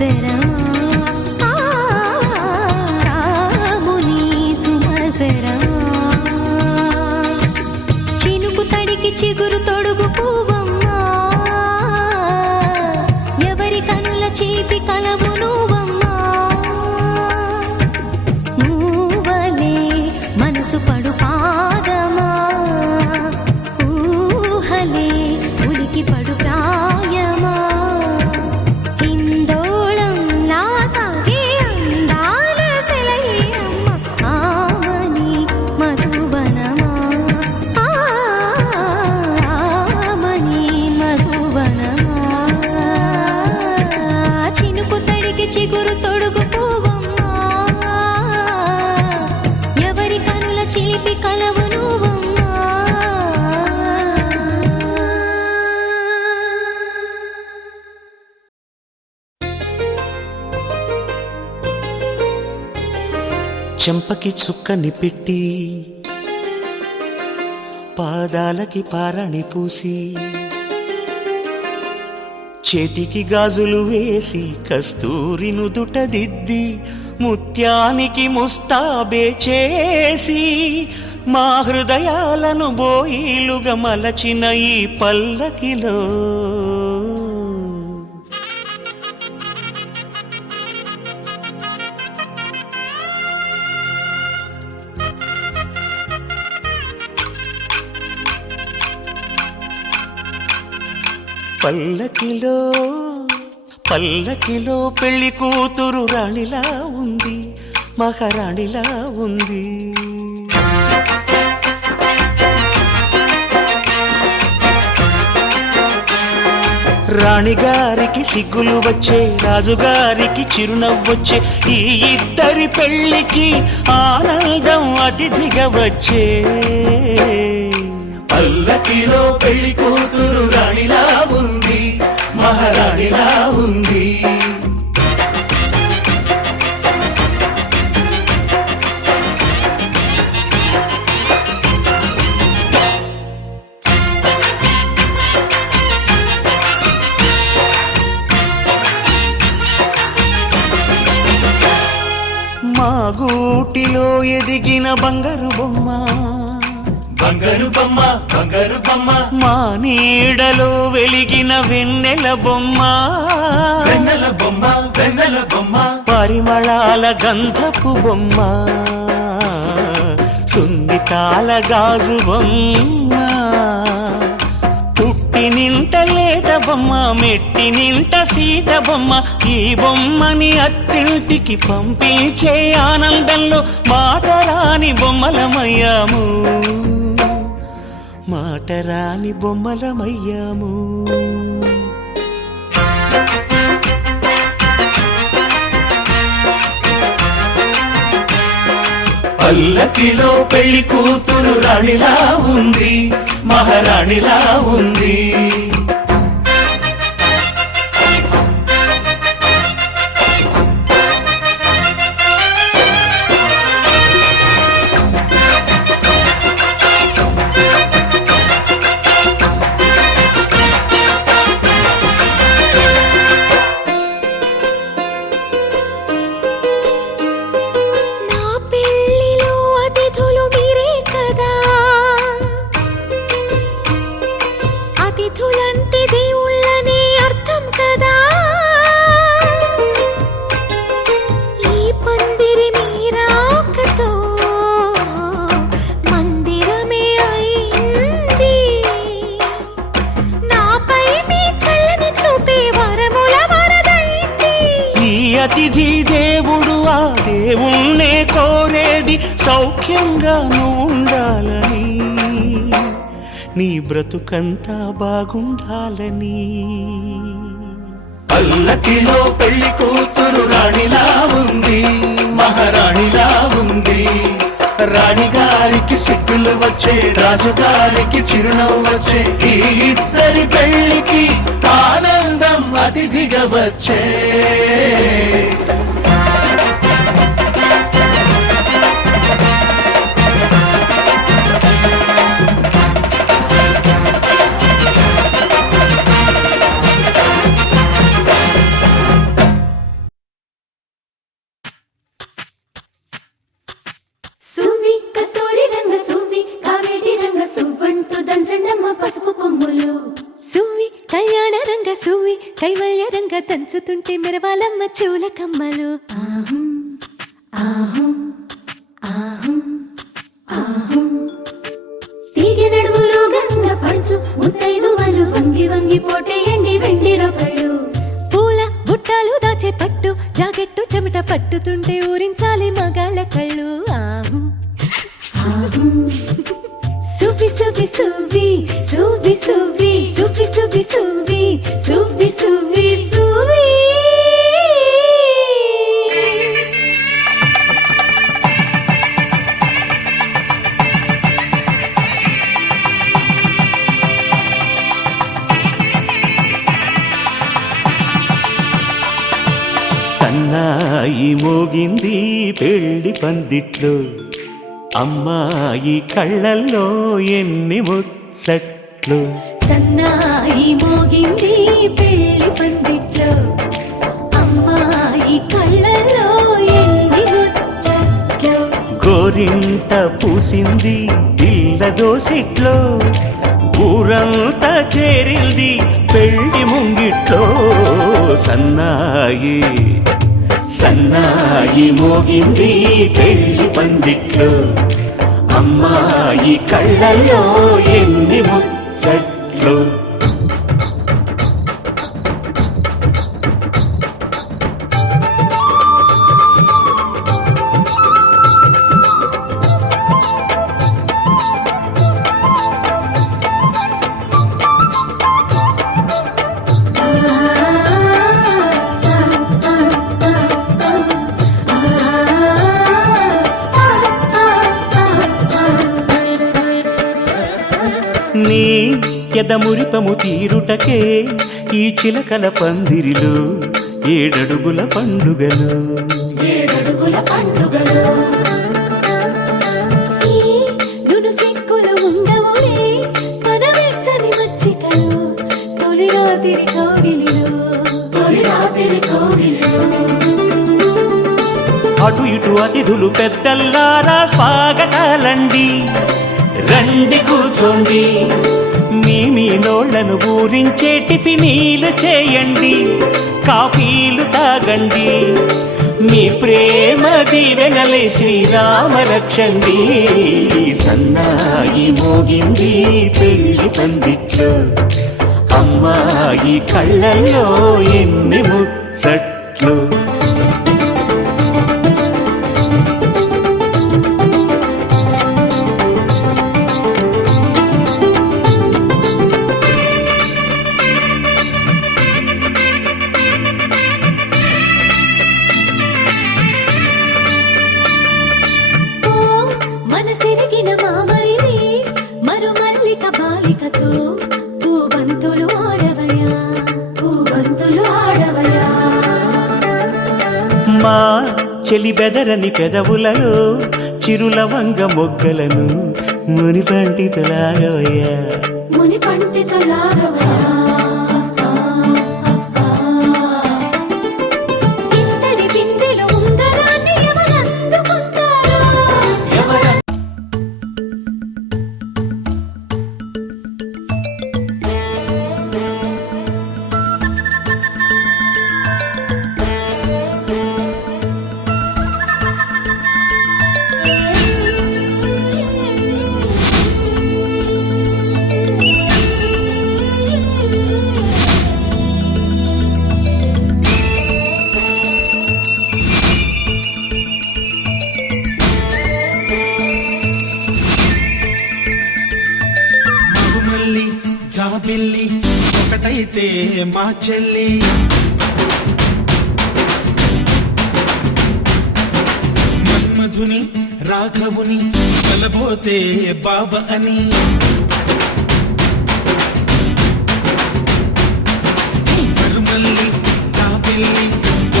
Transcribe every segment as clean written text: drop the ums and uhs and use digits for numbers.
సుమసరమా రాముని సుమసరమా చినుకు తడికి చిగురు తొడుగు పువ్వమ్మా ఎవరి కనుల చీపి కలవు నువ్వమ్మా నువ్వలే మనసు పడు పాదమా ఊహలే ఉలికి పడు ప్రాయమా హిందోళంలా సాగే అందాల సెలయేరమ్మ ఆమని మధువనమా ఆమని మధువనమా చినుకు తడికి చిగురు తొడుగు పువ్వమ్మా ఎవరి కనుల చిలిపి కలవు నువ్వమ్మా చెంపకి చుక్కని పెట్టి పాదాలకి పారాణి పూసి చేతికి గాజులు వేసి కస్తూరి నుదుట దిద్ది ముత్యానికి ముస్తాబే చేసి మా హృదయాలను బోయిలుగా మలచిన ఈ పల్లకిలో పల్లకిలో పల్లకిలో పెళ్లి కూతురు రాణిలా ఉంది మహారాణిలా ఉంది రాణిగారికి సిగ్గులు వచ్చే రాజుగారికి చిరునవ్వొచ్చే ఈ ఇద్దరి పెళ్లికి ఆనందం అతిథిగా వచ్చే పల్లకిలో పెళ్లి కూతురు రాణిలా ఉంది మహారాణిలా ఉంది మా గూటిలో ఎదిగిన బంగారు బొమ్మ బంగారు బొమ్మ బంగారు బొమ్మ మా నీడలో వెలిగిన వెన్నెల బొమ్మ వెన్నెల బొమ్మ వెన్నెల బొమ్మ పరిమళాల గంధపు బొమ్మ సున్నితాల గాజు బొమ్మ పుట్టి నింట లేత బొమ్మ మెట్టి నింట సీత బొమ్మ ఈ బొమ్మని అత్తింటికి పంపించే ఆనందంలో మాటరాని బొమ్మలమయ్యాము మాటరాని బొమ్మలమయ్యాము పల్లకిలో పెళ్లి కూతురు రాణిలా ఉంది మహారాణిలా ఉంది అతిథి దేవుడు ఆ దేవుణ్ణే కోరేది సౌఖ్యంగా నువ్వు ఉండాలని నీ బ్రతుకంతా బాగుండాలని పల్లకిలో పెళ్లి కూతురు రాణిలా ఉంది మహారాణిలా ఉంది రాణిగారికి సిగ్గులు వచ్చే రాజుగారికి చిరునవ్వు వచ్చే ఈ ఇద్దరి పెళ్లికి ఆనందం అతిథిగా వచ్చే కైవల్యరంగా దంచుతుంటే మెరవాలమ్మ చెవుల కమ్మలు ఆహం ఆహం ఆహం ఆహం తీగ నడుములు గంగ పడుచు ముత్తైదువలు వంగి వంగి పోటేయండి వెండి రొకళ్ళు పూల బుట్టాలు దాచే పట్టు జాకెట్టు చెమట పట్టుతుంటే ఊరించాలి మగాళ్ళ కళ్ళు ఆహం ఆహం సువి సువి సువి సువి సువి సువి సువి సువి సువి సువి సువి సన్నాయి మోగింది పెళ్లి పందిట్లో అమ్మాయి కళ్ళల్లో ఎన్ని ముచ్చట్లు సన్నాయి మోగింది పెళ్లి పందిట్లో అమ్మాయి కళ్ళల్లో ఎన్ని ముచ్చట్లు గోరింట పూసింది పిల్ల దోసిట్లో ఊరంతా చేరింది పెళ్లి ముంగిట్లో సన్నాయి సన్నాయి మోగింది పెళ్లి పందిట్లో అమ్మాయి కళ్ళల్లో ఎన్ని ముచ్చట్లు నీ ఎదమురిపము తీరుటకే ఈ చిలకల పందిరిలో ఏడడుగుల పండుగలు ఏడడుగుల పండుగలు ఈ నును సిక్కులు ఉండవులే తన వెచ్చని మచ్చికలు తొలి రాత్రి కోగిలిలో తొలి రాత్రి కోగిలిలో అటు ఇటు అతిథులు పెద్దల్లారా స్వాగతాలండి రండి కూర్చోండి మీ నోళ్లను ఊరించే టిఫినీలు చేయండి కాఫీలు తాగండి మీ ప్రేమ దీవెనలే శ్రీరామ రక్షండి సన్నాయి మోగింది పెళ్లి పందిట్లో అమ్మాయి కళ్ళల్లో ఎన్ని ముచ్చట్లు మనసిరిగిన మామరిది మరుమల్లిక బాలికతో పూబంతులు ఆడవయా పూబంతులు ఆడవయా మా చెలి బెదరని పెదవులలో చిరులవంగ మొగ్గలను ముని పండితులాగవయ్యా ముని పండితులాగవయా ఇంతటి బిందెలో ఉంగరాన్ని ఎవరందుకుంటారో మగుమల్లి జాబిల్లి ఒకటైతే మా చెల్లి మన్మధుని రాఘవుని కలబోతే బావ అని మరుమల్లి జాబిల్లి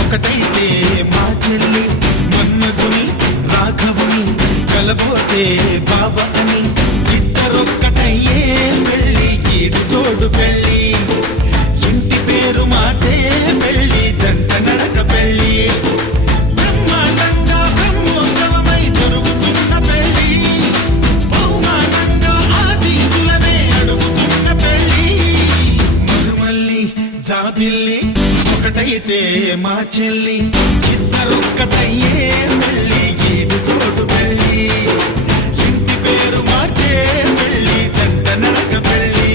ఒకటైతే మా చెల్లి మన్మధుని రాఘవుని కలబోతే బావ అని ఇద్దరొక్కటయ్యే పెళ్ళి ఈడు జోడు పెళ్ళి ఇంటి పేరు మార్చే పెళ్ళి జంట నడక పెళ్ళి బ్రహ్మాండంగా బ్రహ్మోత్సవమై జరుగుతున్న పెళ్ళి బహుమానంగా ఆశీసులనే అడుగుతున్న పెళ్ళి మరుమల్లి జాబిల్లి ఒకటైతే మా చెల్లి ఇద్దరొక్కటయ్యే పెళ్ళి ఈడు తోడు పెళ్ళి ఇంటి పేరు మార్చే పెళ్ళి జంట నడక పెళ్ళి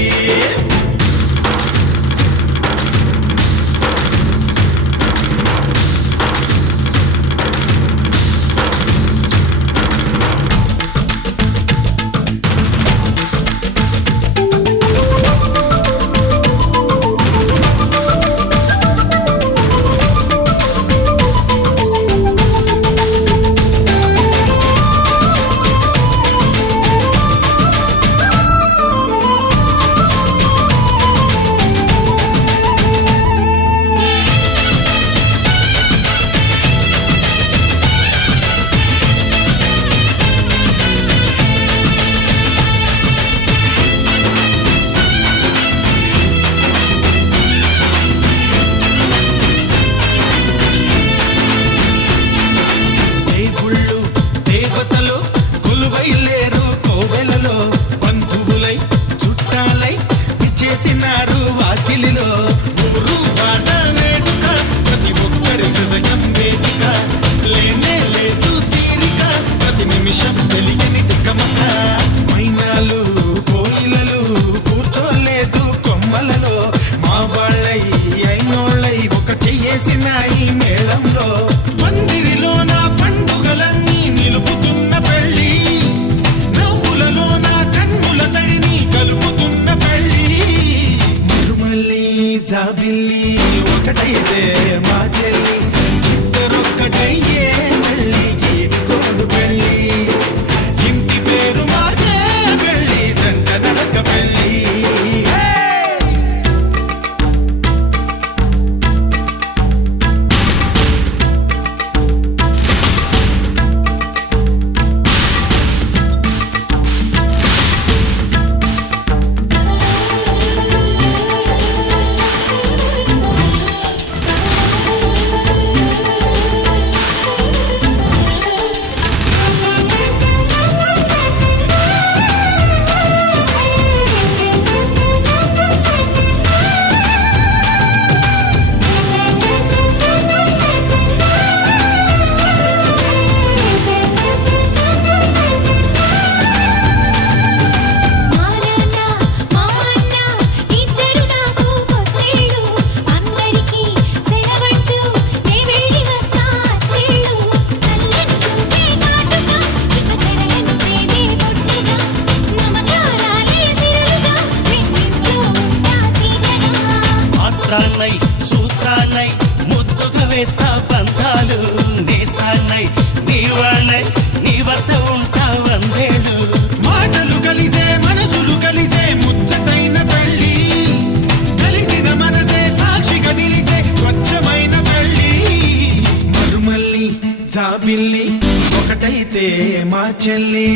దేవుళ్ళు దేవతలు కొలువైలేరు కోవెలలో బంధువులై చుట్టాలై విచ్చేసినారు వాకిలిలో ఊరు వాడ వేడుక ప్రతి ఒక్కరి హృదయం వేదిక లేనే లేదు తీరిక ప్రతి నిమిషం తెలియని తికమక మైనాలు కోయిలలు కూర్చోలేదు కొమ్మలలో మా వాళ్ళై అయినోళ్ళై ఒక చెయ్యేసిన ఈ మేళంలో మందిరిలో నా పండుగలన్నీ నిలుపుతున్న పెళ్ళి నవ్వులలో నా కన్నుల తడిని కలుపుతున్న పెళ్ళి మరుమల్లి జాబిల్లి ఒకటైతే మా చెల్లి ఇద్దరొక్కటయ్యే పెళ్ళి గీడి చోడు పెళ్ళి ఇంటి పేరు మార్చే పెళ్ళి జంట నడక పెళ్ళి మా నాన్న మా అన్న ఇద్దరు నాకు పొత్తేళ్ళు అందరికీ సెలవంటూ నే వెళ్ళి వస్తా అత్తేళ్ళు చల్లని చూపే నాటుగా ఇక జరగని ప్రేమే బొట్టుగా మమకారాలే సిరులుగా రెండింట్లో ఉంటా సీతగా మాత్రాన్నై సూత్రాన్నై ముద్దుగా వేస్తా బంధాలు నేస్తాన్నై నీ వాళ్ళై నీ వద్ద ఉంటా వందేళ్ళు మాటలు కలిసే మనసులు కలిసే ముచ్చటైన పెళ్ళి కలిసిన మనసే సాక్షిగా నిలిచే స్వచ్ఛమైన పెళ్ళి మరుమల్లి జాబిల్లి ఒకటైతే మా చెల్లి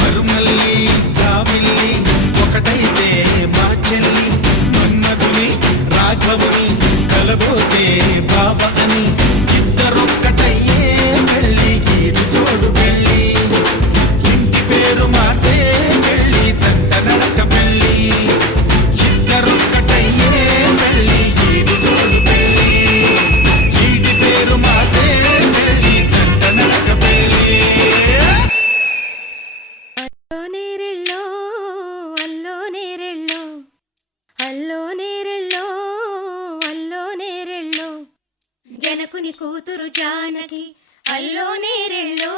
మరుమల్లి జాబిల్లి ఒకటైతే మా చెల్లి మన్మధుని రాఘవుని కలబోతే బావ అని ఇద్దరొక్కటయ్యే పెళ్ళి గీడు చోడు పెళ్ళి ఇంటి పేరు మార్చే పెళ్ళి జంట నడక పెళ్ళి ఇద్దరొక్కటయ్యే పెళ్ళి గీడు చోడు పెళ్ళి ఇంటి పేరు మార్చే పెళ్ళి జంట నడక పెళ్ళి అల్లో నేరెళ్ళో అల్లో నేరెళ్ళో అల్లో నేరెళ్ళో జనకుని కూతురు జానకి అల్లో నేరెళ్ళో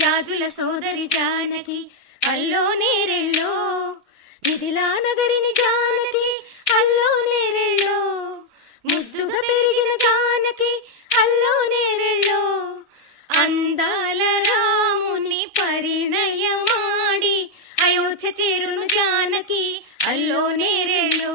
జాజుల సోదరి జానకి అల్లో నేరెళ్ళో మిథిలా నగరిని జానకి అల్లో నేరెళ్ళో ముద్దుగా పెరిగిన జానకి అల్లో నేరెళ్ళో అందాల రాముని పరిణయమాడి అయోధ్య చేరును జానకి అల్లో నేరెళ్ళో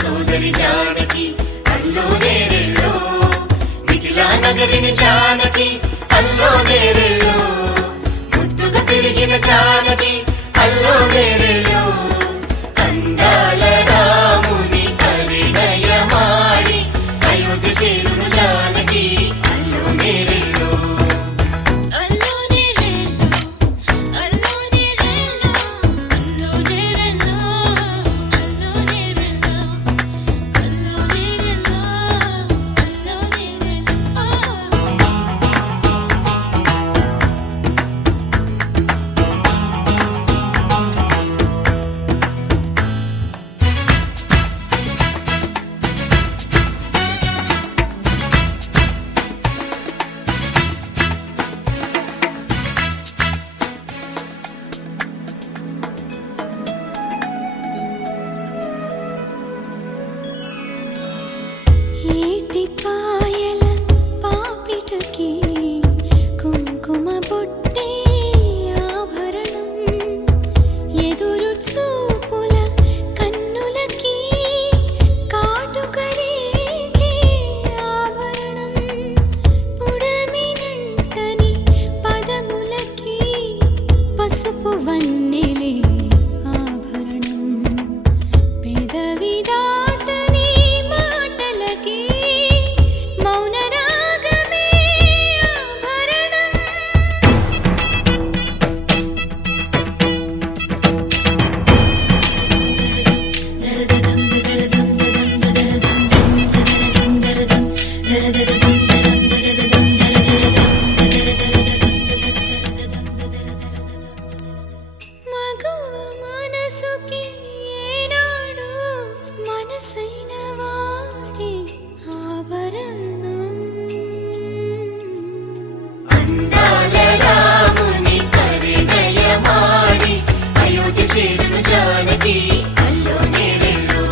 సోదరి జానకి అల్లో నేరెళ్ళో మిథిలా నగరిని జానకి అల్లో నేరెళ్ళో ముద్దుగా పెరిగిన జానకి అల్లో నేరెళ్ళో అందాల రాముని పరిణయమాడి అయోధ్య చేరును జానకి అల్లో నేరెళ్ళో ఏటి పాయల పాపిటకి కుంకుమ బొట్టే ఆభరణం ఎదురు చూపుల కన్నులకి కాటుకరేగే ఆభరణం పుడమినంటని పదములకి పసుపు వన్నెలే ఆభరణం పెదవి దాటని మాటలకి మౌన రాగమే ఆభరణం మగువ మనసుకి ఏనాడు మనసైన వాడే ఆభరణం అందాల రాముని పరిణయమాడి అయోధ్య చేరును జానకి అల్లో నేరెళ్ళో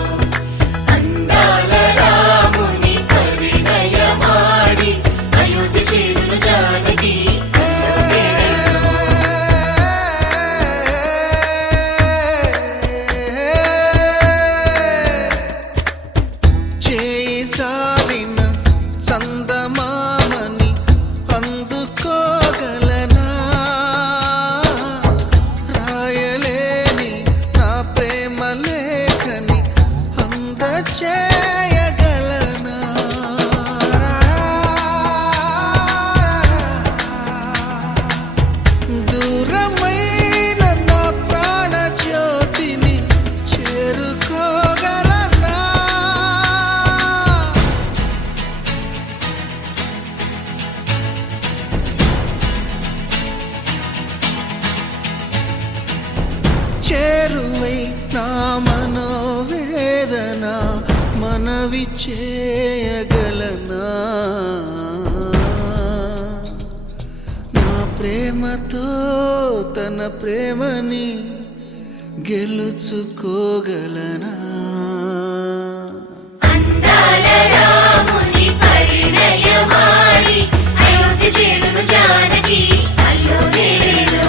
అందాల రాముని పరిణయమాడి అయోధ్య చేరును జానకి అల్లో నేరెళ్ళో చేయి జారిన చందమామని అందుకోగలనా రాయలేని నా ప్రేమ లేఖని అందచేయగలనా దూరమైన నా ప్రాణ జ్యోతిని చేరుకోగలనా చేరువై నా మనోవేదన మనవి చేయగలనా నా ప్రేమతో తన ప్రేమని గెలుచుకోగలనా అందాల రాముని పరిణయమాడి అయోధ్య చేరును జానకి అల్లో నేరెళ్ళో